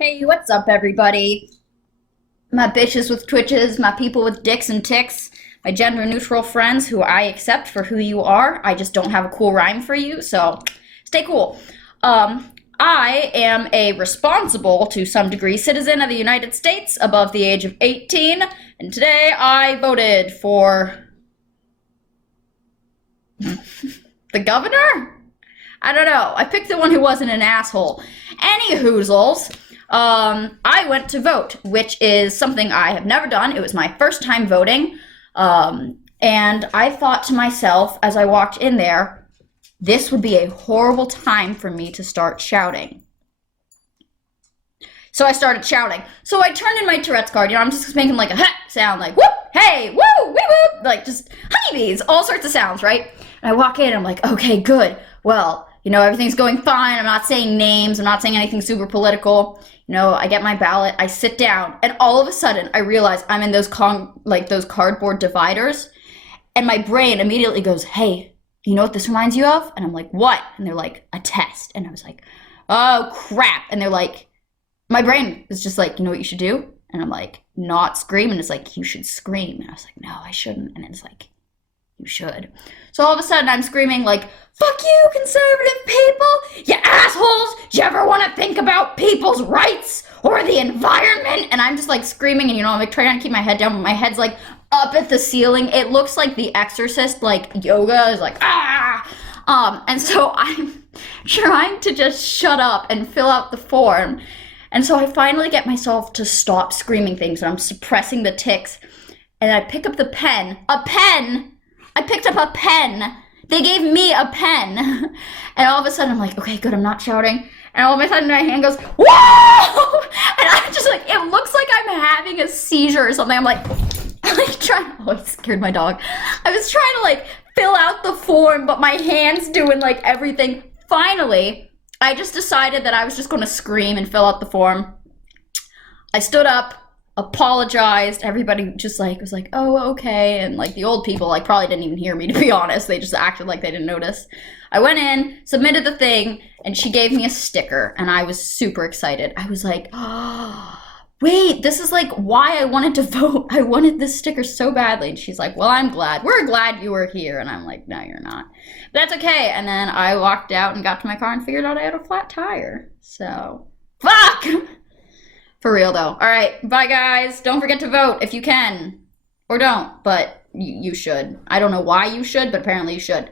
Hey, what's up, everybody? My bitches with twitches, my people with dicks and ticks, my gender neutral friends who I accept for who you are. I just don't have a cool rhyme for you, so stay cool. I am a responsible, to some degree, citizen of the United States above the age of 18, and today I voted for the governor? I don't know. I picked the one who wasn't an asshole. Any hoozles. I went to vote, which is something I have never done. It was my first time voting. And I thought to myself as I walked in there, this would be a horrible time for me to start shouting. So I started shouting. So I turned in my Tourette's card. I'm just making like a ha sound, like whoop, hey, woo, wee woo, like just honeybees, all sorts of sounds, right? And I walk in and I'm like, okay, good. Well, everything's going fine. I'm not saying names. I'm not saying anything super political. I get my ballot. I sit down, and all of a sudden, I realize I'm in those those cardboard dividers, and my brain immediately goes, "Hey, you know what this reminds you of?" And I'm like, "What?" And they're like, "A test." And I was like, "Oh crap!" And they're like, my brain is just like, "You know what you should do?" And I'm like, "Not scream." And it's like, "You should scream." And I was like, "No, I shouldn't." And it's like, "You should." So all of a sudden I'm screaming like, "Fuck you, conservative people! You assholes! Do you ever want to think about people's rights or the environment?" And I'm just like screaming, and I'm like trying to keep my head down, but my head's like up at the ceiling. It looks like The Exorcist, like yoga is like, ah! And so I'm trying to just shut up and fill out the form. And so I finally get myself to stop screaming things, and I'm suppressing the tics. And I pick up the pen. A pen! I picked up a pen. They gave me a pen. And all of a sudden I'm like, okay, good, I'm not shouting. And all of a sudden my hand goes, whoa! And I'm just like, it looks like I'm having a seizure or something. I'm like trying, oh, I scared my dog. I was trying to like fill out the form, but my hand's doing like everything. Finally, I just decided that I was just gonna scream and fill out the form. I stood up, apologized. Everybody just like was like, "Oh, okay." And like the old people like probably didn't even hear me, to be honest. They just acted like they didn't notice. I went in, submitted the thing, and she gave me a sticker, and I was super excited. I was like, "Oh, wait, this is like why I wanted to vote. I wanted this sticker so badly." And she's like, "Well, I'm glad. We're glad you were here." And I'm like, "No, you're not." But that's okay. And then I walked out and got to my car and figured out I had a flat tire. So, fuck! For real, though. All right, bye, guys. Don't forget to vote if you can. Or don't, but you should. I don't know why you should, but apparently you should.